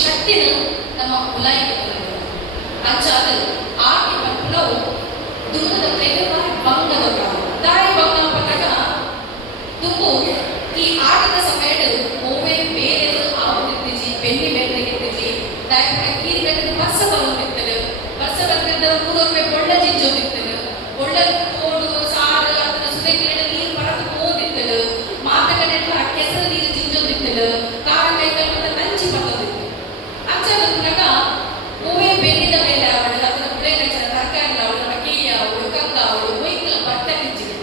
ಶಕ್ತಿನ ನಮ್ಮ ಉಲಾಯಿಗೆ ಬರ್ತದೆ ಅಂಚಾದ ಆಗಿ ಮಕ್ಕಳು ದುಮ್ಮದ ಕೈಗಳ ಬಂಗದ ದಾರಿ ಬಂಗ ಪಟ್ಟಗ ತುಂಬು ಈ ಆಟದ ಸಮಯದ ಓವೆ ಬೇರೆ ಆಗುತ್ತಿದ್ದೀಜಿ ಬೆನ್ನಿ ಬೆನ್ನಿಗಿದ್ದೀಜಿ ದಾಯಕ ಕೀರಿ ಬೆಟ್ಟದ ಬಸ್ಸ ಬರುತ್ತಿರ್ತದೆ ಬಸ್ಸ ಬರ್ತಿದ್ದ ಮೂರೊಮ್ಮೆ ಒಳ್ಳ ಜಿಂಜೋದಿರ್ತದೆ ಒಳ್ಳ ಕೋಡು ಸಾರು ಅದನ್ನ ಸುದೆಗಿಡ ನೀರು ಬರದು ಹೋದಿರ್ತದೆ ಮಾತುಗಳೆಲ್ಲ ಕೆಸರು ನೀರು ಜಿಂಜೋದಿರ್ತದೆ ಕಾಲ ಕೈಗಳ ನಂಚಿ ಬರ್ತದಿತ್ತು ಅಂಚಾದ ಪುನಗ ಓವೆ ಬೆನ್ನಿದ ಮೇಲೆ ಅವಳು ಅದರ ಬುಳೆನ ತರಕಾರಿ ಅವಳು ಬಗೆಯ ಅವಳು ಕಂಗ ಅವಳು ಒಯ್ಕಲ ಬರ್ತಕ್ಕಿಚ್ಚಿದೆ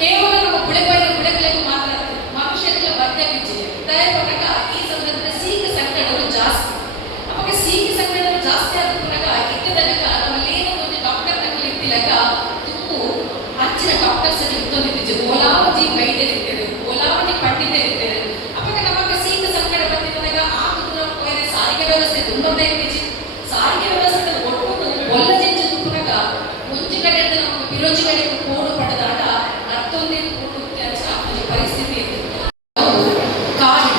ಕೇವಲ ನಮ್ಮ ಬುಳೆಗಳಿಗೆ ಮಾತ್ರ ಮನುಷ್ಯರಿಗೆ ಬರ್ತಕ್ಕಿಚ್ಚಿದೆ ದಯಪಟ್ಟಗ ಈ ಸಂದರ್ಭದ ಸೀಕ ಸಂಕಟಗಳು ಜಾಸ್ತಿ ಅವಾಗ ಸೀಕ ಸಂಕಟಗಳು ಜಾಸ್ತಿ ಆದ ಪುನಗ ಇದ್ದದನಕ ನಮ್ಮಲ್ಲಿ ಏನೋ ಒಂದು ಡಾಕ್ಟರ್ ನಕಲಿತ್ತಿಲಕ ತುಂಬು ಹಚ್ಚಿನ ಡಾಕ್ಟರ್ಸ್ ಇರ್ತೊಂದಿದ್ದೆ ಓಲಾವಧಿ ವೈದ್ಯರಿದ್ದಾರೆ ಓಲಾವಧಿ ಪಂಡಿತರಿದ್ದಾರೆ ಅವಾಗ ನಮಗೆ ಸೀಕ ಸಂಕಟ ಬಂದಿದ್ದಾಗ ಆ ದೂರ ಹೋದರೆ ಸಾರಿಗೆ ವ್ಯವಸ್ಥೆ ತುಂಬದೇ ಇದ್ದೀಜಿ ಸಾರಿಗೆ ವ್ಯವಸ್ಥೆ ಒಟ್ಟು ಒಲ್ಲ ಜಿಂಜ ಪುನಗ ಮುಂಚೆ ಕಡೆ ಅಂತ ನಮಗೆ ಬಿರೋಜಿ ಕಡೆ ಕೋಡು ಪಡೆದಾಗ ಅರ್ಥೊಂದೇ ಪರಿಸ್ಥಿತಿ ಇತ್ತು ಕಾಡು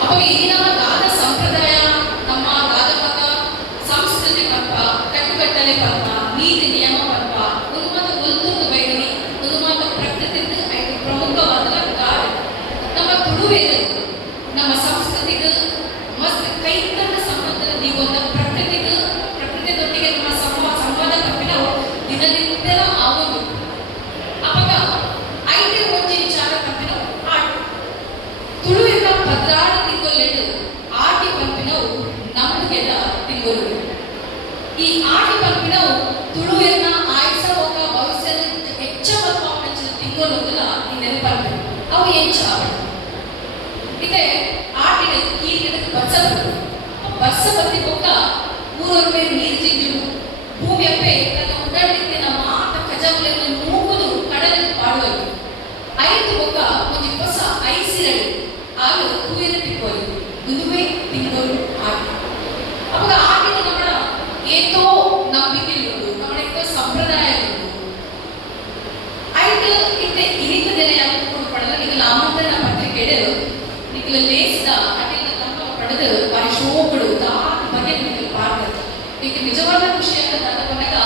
ಅವಾಗ ಈ ನಮ್ಮ ಗಾದ ಸಂಪ್ರದಾಯ ನಮ್ಮ ಗಾದ ಪಥ ಸಂಸ್ಕೃತಿ ಪಂಪ ಕಟ್ಟುಕಟ್ಟಲೆ ಪಂಪ ನೀತಿ ನಿಯಮ ಪಂಪ ಉನ್ಮತ ಉಲ್ತುಂದು ಬೈರಿ ಉನ್ಮತ ಪ್ರಕೃತಿ ಪ್ರಮುಖವಾದ ಗಾಡು ನಮ್ಮ ತುಳುವೇರು ನಮ್ಮ ಸಂಸ್ಕೃತಿಗೆ ಮಸ್ತ್ ಕೈತಂಡ ಸಂಬಂಧದ ನೀವೊಂದು ಪ್ರಕೃತಿದೊಟ್ಟಿಗೆ ನಮ್ಮ ಸಂವಾದ ಪಂಪಿನ ದಿನನಿತ್ಯದ ಆಗೋದು ಅವಾಗ ಐದೇ ಒಂಜಿ ವಿಚಾರ ಪಂಪಿನವು ಆಟ ತುಳುವಿನ ಭದ್ರಾಡ ತಿಂಗೊಲ್ಲೆಡು ಆಟಿ ಪಂಪಿನವು ನಮ್ಮಗೆಲ್ಲ ತಿಂಗೊಲ್ಲು ಈ ಆಟಿ ಪಂಪಿನವು ತುಳುವಿನ ಆಯ್ಸ ಹೋಗ ಭವಿಷ್ಯದ ಹೆಚ್ಚ ಮಹತ್ವ ತಿಂಗೊಲ್ಲುವುದಿಲ್ಲ ಈ ನೆನಪಂಪೆ ಅವು ಹೆಚ್ಚ ಇದೆ ಆಟಿನ ಕೀರಿನ ಬಸ್ಸ ಬತ್ತಿ ಬೊಕ್ಕ ಊರೊರ್ವೆ ನೀರು ಜಿಂಜುಡು ಭೂಮಿಯಪ್ಪೆ ತನ್ನ ಉಡಾಡಿದ್ದೆ ನಮ್ಮ ಆಟ ಖಜಾವುಗಳನ್ನು ನೂಕುದು ಕಡಲಿಗೆ ಪಾಡುವುದು ಐದು ಬೊಕ್ಕ ಒಂದು ಹೊಸ ಐಸಿರಡಿ ಆಗ ತೂಯಿನ ತಿಕ್ಕೋದು ದುದುವೆ ತಿಂಗೋರು ಆಗಿ ಅವಾಗ ಆಗಿನ ನಮ್ಮ ಏತೋ ನಂಬಿಕೆ ಇರುವುದು ನಮ್ಮ ಏತೋ ಸಂಪ್ರದಾಯ ಇರುವುದು ಐದು ಇತ್ತೆ ಇನಿತ ದಿನ ಯಾವುದು ಪಡೆದ ನಿಗಲ ಆಮಂತ್ರಣ ಪತ್ರಿಕೆ ನಿಗಲ ಲೇಸಿದ ಅಟಿನ ತಮ್ಮ ಪಡೆದು ಬಾರಿ ಶೋಕಡು ದಾದ ಬಗೆ ನಿಗಲು ಪಾಡ್ದು ನಿಮಗೆ ನಿಜವಾದ ಖುಷಿ ಅಂತ ಬಂದಾಗ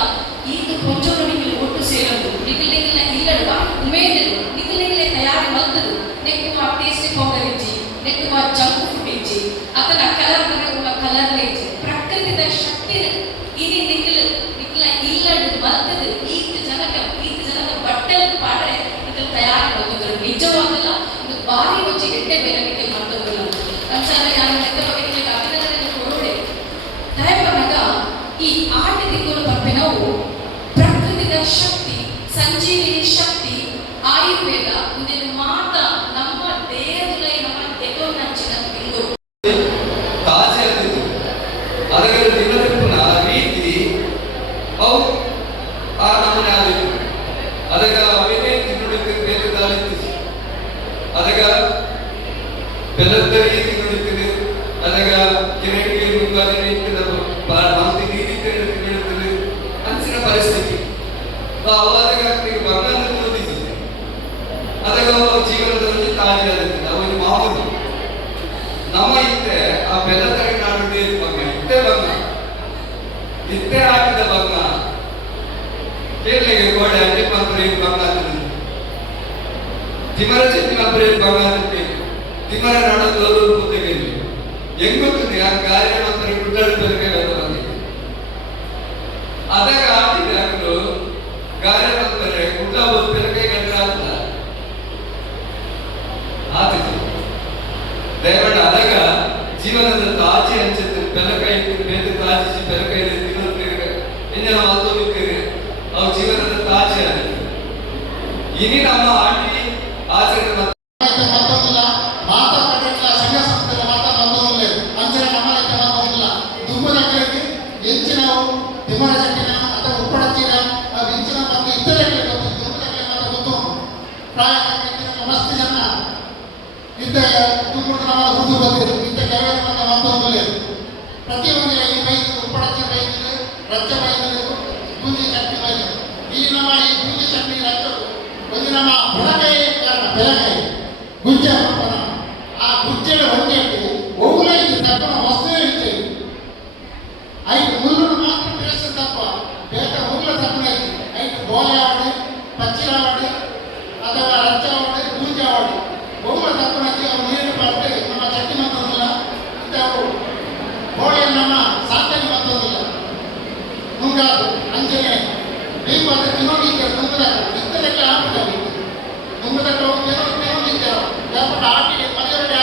ಈಗ ಕೊಂಚರು ನಿಗಲು ಒಟ್ಟು ಸೇರೋದು ನಿಗಲ್ ಇಲ್ಲಡು ಬಾರಿ ಉಮೇದರು ನಿಗಲೇ ತಯಾರಿ ಮಲ್ತದು ನೆಕ್ಕುವ ಟೇಸ್ಟಿ ಪೌಡರ್ ಇಜ್ಜಿ ನೆಕ್ಕುವ ಜಂಕ್ ಫುಡ್ ಇಜ್ಜಿ ಅದನ್ನ ಕಲರ್ ಬರುವ ಕಲರ್ ಇಜ್ಜಿ ಪ್ರಕೃತಿದ ಶಕ್ತಿ ಇನಿ ನಿಗಲ ಇಲ್ಲಡು ಮಲ್ತದು ಈತ ಜನದ ಬಟ್ಟೆಲ್ಲ ಪಾಡ್ರೆ ನಿಗಲ್ ತಯಾರಿ ಮಲ್ತದ್ರು ನಿಜವಾಗಲ್ಲ ಇದು ಬಾರಿ ಒಜ್ಜಿ ಎಡ್ಡೆ ಬೇರೆ ನಿಗಲ್ ಮಲ್ತದಿಲ್ಲ ಅಂಚಾರ ಯಾರು ನೆಕ್ಕ ಬಗ್ಗೆ ನಿಮಗೆ ಅಭಿನಂದನೆ ಕೊಡೋಡೆ ದಯಪನಾಗ ಈ ಆಟ ತಿಂಗಳು ಪಂಪಿನವು ಪ್ರಕೃತಿದ ಶಕ್ತಿ ಸಂಜೀವಿನಿ ಶಕ್ತಿ ಆಯುರ್ವೇದ ಮುಂದಿನ ಮಾತ ನಮ್ಮ ದೇಹದಲ್ಲಿ ನಮ್ಮ ತೆಗೊಂಡಂಚಿನ ತಿಂಗಳು ತಾಜೆ ಆಗಿತ್ತು ಅದರ ದಿನದ ರೀತಿ ಅವು ಆ ನಮೂನೆ ಆಗಿತ್ತು ಅದಕ್ಕ ಅವೇ ತಿನ್ನುಡಿಕೆ ಬೇಕಾಗಿತ್ತು ಅದಕ್ಕ ಬೆಲ್ಲದರಿ ತಿನ್ನುಡಿಕೆ ಅದಕ್ಕ ಕಿರಣಿ ಮುಂಗಾದಿನ ಮಾಂತಿ ನೀತಿ ತಿನ್ನುಡಿಕೆ ಅಂಚಿನ ಪರಿಸ್ಥಿತಿ ಅದಕ್ಕ ಬಂಗಾರ ಓದಿಸಿದೆ ಅದಕ್ಕ ಜೀವನದಲ್ಲಿ ತಾಜೆ ಆಗುತ್ತೆ ಅವನು ಮಾಮೂಲು ನಮ್ಮ ಇತ್ತೆ ಆ ಬೆಲ್ಲದರಿ ನಾಡುದೇ ಬಂಗ ಇತ್ತೆ ಹಾಕಿದ ಬಂಗ ಕೇಳಿಗೆ ಗೋಡೆ ಅಡ್ಡಿ ಮಾತ್ರ ಬಂಗ ತಿಮರ ಚಟ್ನಿ ಮಾತ್ರ ಬಂಗ ತಿಮರ ನಾಡೋದು ಕೂತಿಗೆ ಹೆಂಗ್ ಗೊತ್ತಿದೆ ಆ ಕಾರ್ಯ ಮಾತ್ರ ಗುಡ್ಡಾಡಿ ಬೆಳಗ್ಗೆ ಬಂದಿದೆ ಅದಕ್ಕೆ ಹಾಕಿದೆ ಹಾಕಲು ಗಾಯ ಬಂದರೆ ಗುಡ್ಡ ಬೆಳಗ್ಗೆ ಗಂಟೆ ಆಗ್ತದ ಆತಿತ್ತು ದಯಮಾಡಿ ಅದಕ್ಕ ಜೀವನದ ತಾಜಿ ಹಂಚುತ್ತೆ ಬೆಲಕೈ ಬೇದ ತಾಜಿ ಬೆಲಕೈ ಇನ್ನೇನ ಮಾತೋಗಿದ್ದೀರಿ ಅವು ಜೀವನದ ತಾಜಿ ಆಗುತ್ತೆ ಇನಿ ನಮ್ಮ ಆಟಿ ಆಚರಣೆ ಮತ್ತೊಂದಿಲ್ಲ ಮಾತಾಡಲಿಲ್ಲ ಸಂಘ ಸಂಸ್ಥೆಗಳ ಮಾತಾಡೋದಿಲ್ಲ ಅಂಚನೆ ನಮ್ಮಕ್ಕೆ ಮಾತಾಡೋದಿಲ್ಲ ದುಮ್ಮದ ಕಡೆಗೆ ಹೆಚ್ಚಿನ ತಿಮ್ಮರ ಚಕ್ಕಿನ ಅಥವಾ ಉಪ್ಪಡಚ್ಚಿನ ಹೆಚ್ಚಿನ ಮತ್ತು ಇತರೆ ಗೊತ್ತು ದುಮ್ಮದ ಕಡೆ ಮಾತ್ರ ಗೊತ್ತು ಪ್ರಾಯ ಮಸ್ತ್ ಜನ ಇಂಥ ತುಮಕೂರು ನಮ್ಮ ಹುಡುಗ ಬಂದಿರು ಇಂಥ ಕೆಲವರ ಮಾತಾಡೋದಿಲ್ಲ ಪ್ರತಿಯೊಂದು ಈ ಬೈಕ್ ಉಪ್ಪಡಚ್ಚಿ ಬೈಕ್ ರಚ್ಚ ಬೈಕ್ ಬೂಂದಿ ಚಟ್ನಿ ಬೈಕ್ ಈ ನಮ್ಮ ಈ ಬೂಂದಿ ಚಟ್ನಿ ರಚ್ಚ ಒಂದು ನಮ್ಮ ಬುಡಕೈ ಕಾರಣ ಬೆಳಕೈ ಗುಜ್ಜ ಆ ಗುಜ್ಜೆಯ ಹೊಂದಿಟ್ಟು ಒಳ್ಳೆ ತಕ್ಕ ವಸ್ತುವೇ ಇದ್ದೇವೆ ಐದು ಮುಳ್ಳು ಮಾತ್ರ ಬೇಸ ತಪ್ಪ ಬೇಕ ಹುಲ್ಲ ತಪ್ಪನೆ ಐದು ಬೋಯಾವಡೆ ಪಚ್ಚಿರಾವಡೆ ಅಥವಾ ರಚ್ಚಾವಡೆ ಗೂಂಜಾವಡೆ ಬಹುಮ ತಪ್ಪನಕ್ಕೆ ಅವು ನೀರು ಬರ್ತೇ ನಮ್ಮ ಚಟ್ಟಿ ಮತ್ತೊಂದಿಲ್ಲ ಇಂಥವು ಹೋಳಿ ನಮ್ಮ ಸಾಕಣೆ ಮತ್ತೊಂದಿಲ್ಲ ಮುಂಗಾದು ಅಂಜನೆ ದೀಪದ ತಿನ್ನೋಗಿದ್ದ ತುಂಬದಕ್ಕೆ ಇದ್ದದಕ್ಕೆ ಆಟಬೇಕು ತುಂಬದಕ್ಕೆ ಹೋಗಿ ತಿನ್ನೋಗಿದ್ದ ವ್ಯಾಪಾರ ಆಟಿಗೆ ಮನೆಯವರಿಗೆ